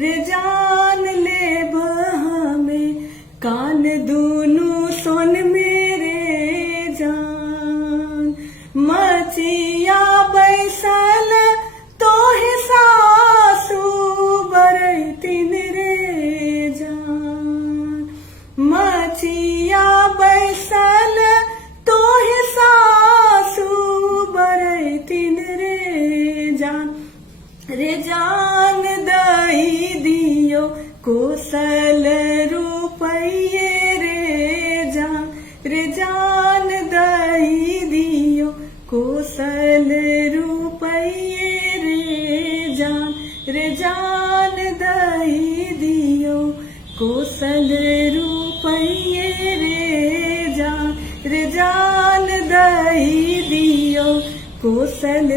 रे जान ले हमें कान दूनु सोन मेरे जान मचिया बैसल तो ही सासू बरतिन रे जान मचिया बैसल तो ही सासू बरतिन रे जान दही दियो कोसल रुपये रे जान दही दियो कोसल रुपये रे जान दही दियो कोसल रुपये रे जान दही दियो कोसल